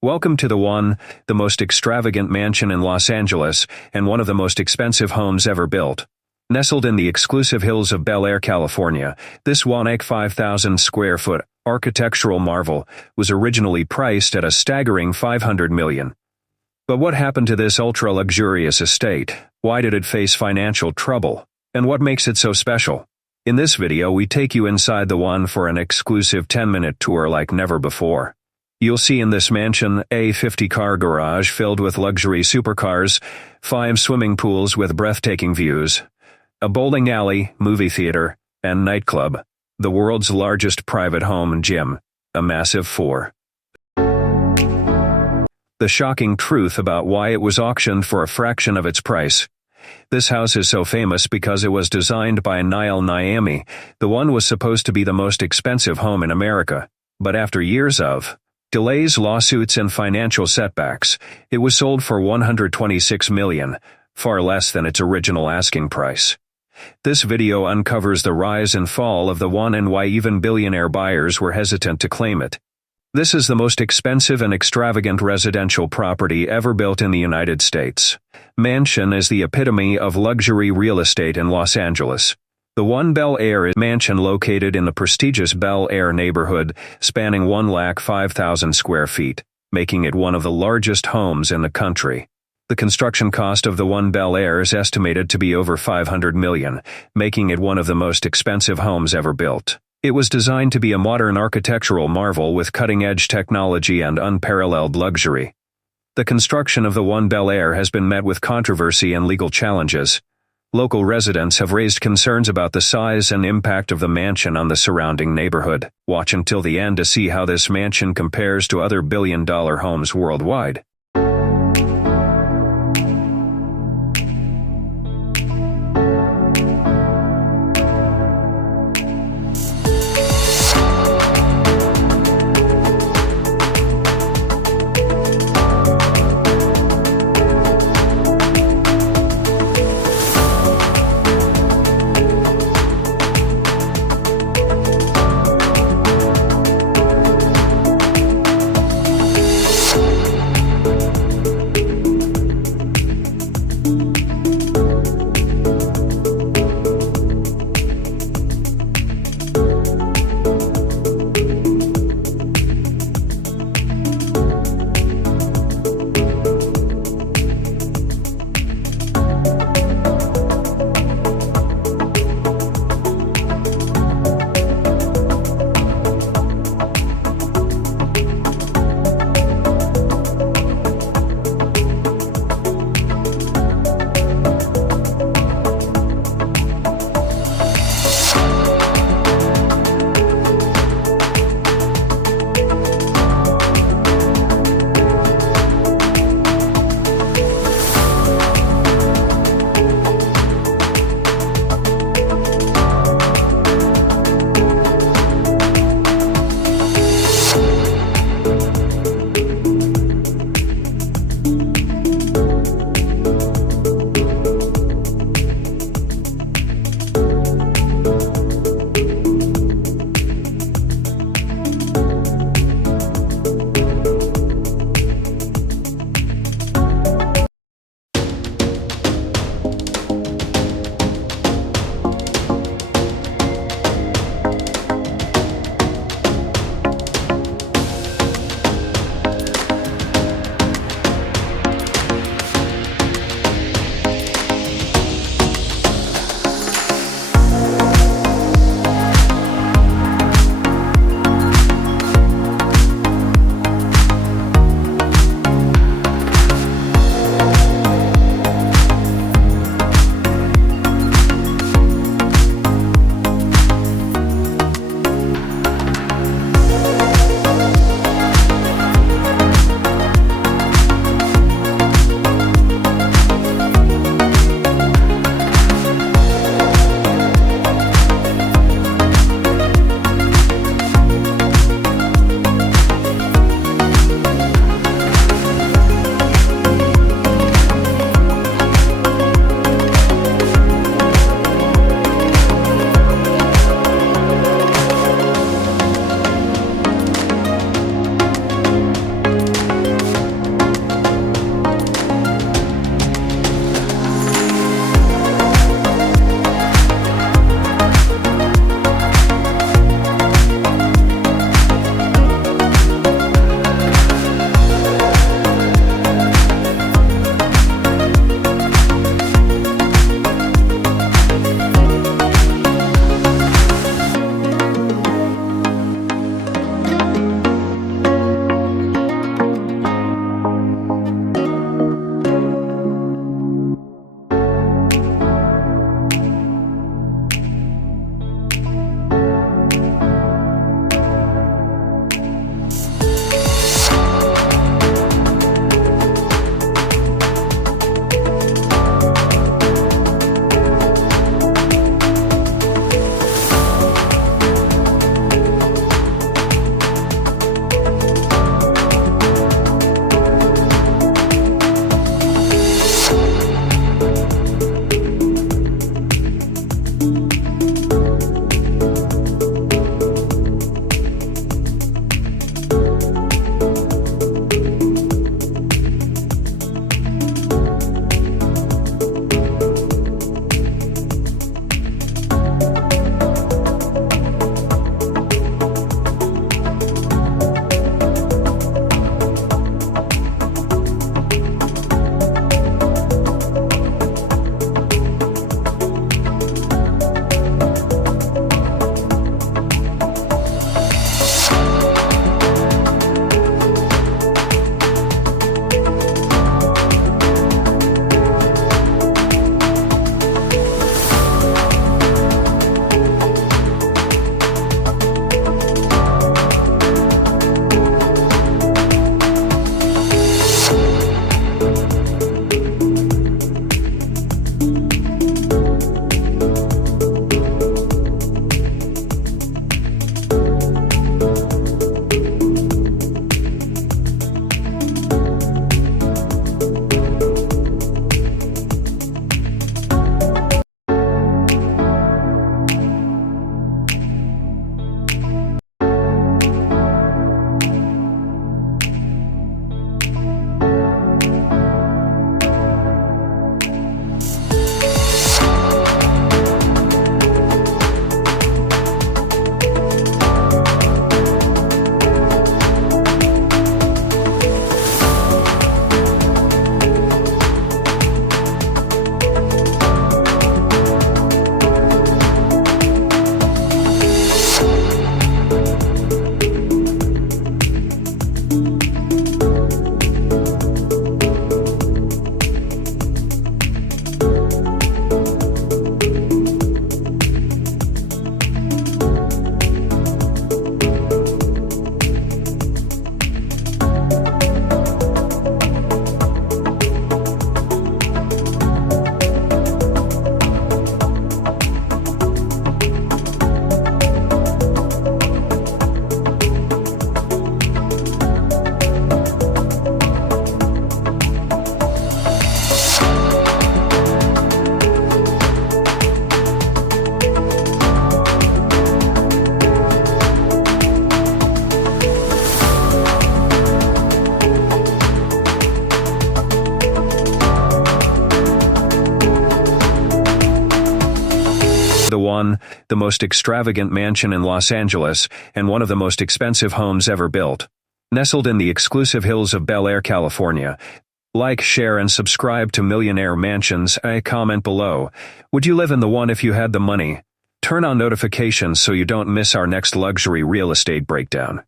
Welcome to the most extravagant mansion in Los Angeles and one of the most expensive homes ever built. Nestled in the exclusive hills of Bel Air, California, this 5,000 square foot architectural marvel was originally priced at a staggering $500 million. But what happened to this ultra-luxurious estate? Why did it face financial trouble? And what makes it so special? In this video, we take you inside the one for an exclusive 10-minute tour like never before. You'll see in this mansion a 50-car garage filled with luxury supercars, 5 swimming pools with breathtaking views, a bowling alley, movie theater, and nightclub, the world's largest private home gym, a massive 4. The shocking truth about why it was auctioned for a fraction of its price. This house is so famous because it was designed by Niall Niami. The one was supposed to be the most expensive home in America, but after years of delays, lawsuits, and financial setbacks, it was sold for $126 million, far less than its original asking price. This video uncovers the rise and fall of the one and why even billionaire buyers were hesitant to claim it. This is the most expensive and extravagant residential property ever built in the United States. Mansion is the epitome of luxury real estate in Los Angeles. The Bel Air mansion located in the prestigious Bel Air neighborhood, spanning 105,000 square feet, making it one of the largest homes in the country. The construction cost of the Bel Air is estimated to be over $500 million, making it one of the most expensive homes ever built. It was designed to be a modern architectural marvel with cutting-edge technology and unparalleled luxury. The construction of the Bel Air has been met with controversy and legal challenges. Local residents have raised concerns about the size and impact of the mansion on the surrounding neighborhood. Watch until the end to see how this mansion compares to other billion-dollar homes worldwide. 1, the most extravagant mansion in Los Angeles, and one of the most expensive homes ever built. Nestled in the exclusive hills of Bel Air, California. Like, share, and subscribe to Millionaire Mansions. Comment below. Would you live in the one if you had the money? Turn on notifications so you don't miss our next luxury real estate breakdown.